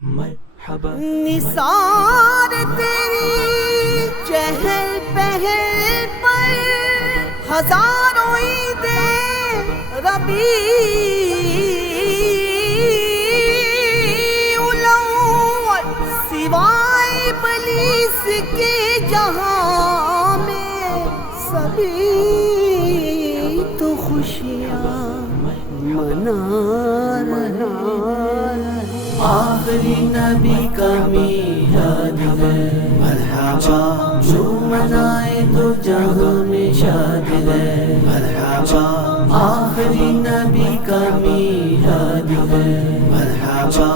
مرحبا نثار تیری چہل پہل پر ہزاروں عیدیں ربیع الاول سوائے ابلیس کے جہاں میں سبھی تو خوشیاں منا رہے آخری نبی کا میلاد ہے مرحبا جو منائے تو جہاں میں شاد ہے مرحبا آخری نبی کا میلاد ہے مرحبا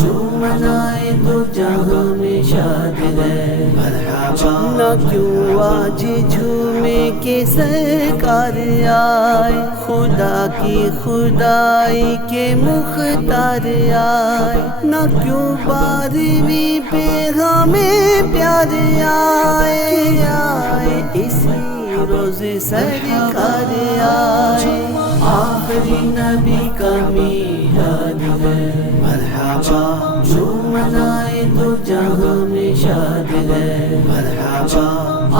جو منائے تو جہاں میں شاد ہے مرحبا نہ کیوں آج جھومے کے سرکار آئے خدا کی خدائی کے مختار آئے نہ کیوں بارہویں پیغام پیار آئے اسی روز سرکار آئے آخری نبی کا میلاد ہے مرحبا جو منائے تو جہاں میں شاد ہے مرحبا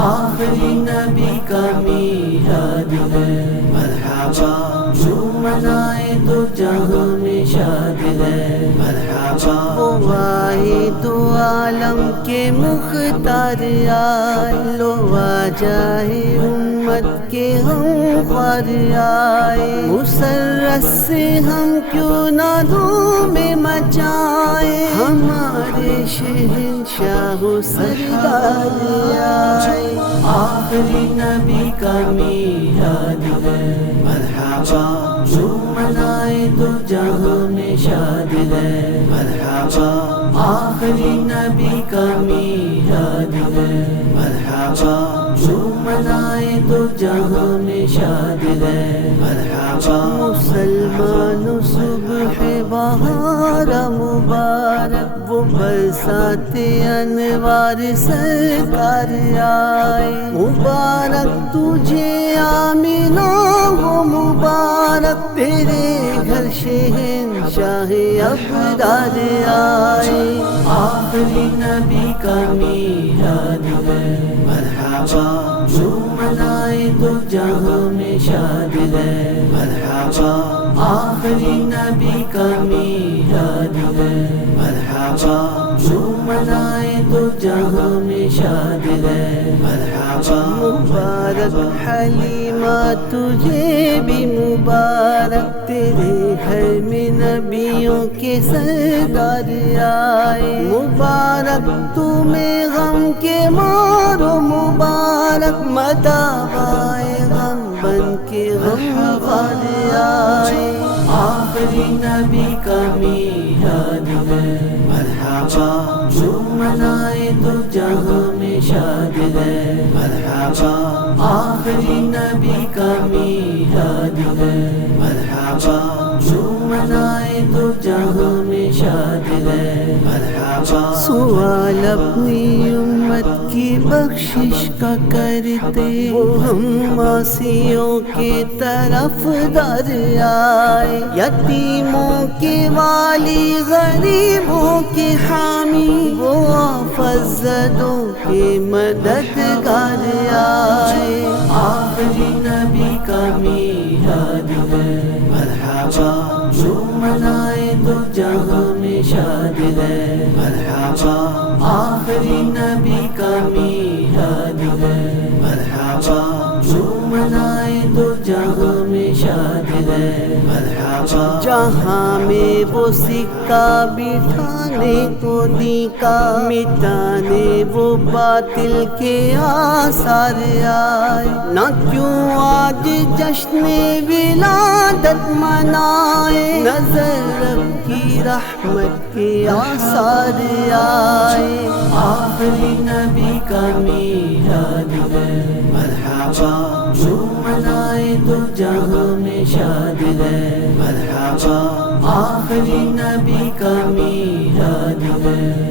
آخری نبی کا میلاد ہے مرحبا جو منائے تو جہاں میں شاد ہے مرحبا وہ آئے دو عالم کے مختار آئے لو آ جائے امت کے ہم خوار آئے مسرت سے ہم کیوں نہ دھوم مچائے ہمارے شہنشاہ سردار آئے آخری نبی کا میلاد ہے مرحبا جو منائے تو جہاں میں شاد ہے مرحبا آخری نبی کا میلاد ہے مرحبا جو منائے تو جہاں میں شاد ہے مرحبا مسلمان صبح بہار مبارک وہ برسات انوار سرکار آئے مبارک تجھے آمینہ وہ مبارک تیرے گھر شہنشاہ ابرار آئے آخری نبی کا میلاد ہے مرحبا جو منائے تو جہاں میں شاد ہے مرحبا آخری نبی کا میلاد ہے مرحبا جو منائے تو جہاں میں شاد ہے مرحبا مبارک حلیمہ تجھے بھی مبارک تیرے گھر میں نبیوں کے سردار آئے مبارک تمہیں غم کے مارو مبارک مداوائے غم بن کے غم خوار آئے آخری نبی کا میلاد ہے مرحبا جو منائے تو جہاں میں شاد ہے مرحبا آخری نبی کا میلاد ہے مرحبا جو منائے تو جہاں میں شاد ہے مرحبا سوال اپنی امت کی بخشش کا کرتے وہ ہم معصیوں کی طرف در آئے یتیموں کے والی غریبوں کے حامی وہ آفت زدوں کے مددگار آئے آخری نبی کا میلاد ہے مرحبا جو منائے تو جہاں میں شاد ہے مرحبا آخری نبی کا میلاد ہے مرحبا جو منائے تو جہاں میں شاد ہے مرحبا جہاں میں وہ سکہ بٹھانے کو دیکھا مٹانے وہ باطل کے آثار آئے نہ کیوں آج جشن ولادت منائے نظر رب کی رحمت کے آثار آئے آخری نبی کا میلاد ہے مرحبا جو منائے تو جہاں میں شاد ہے مرحبا آخری نبی کا میلاد ہے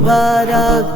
12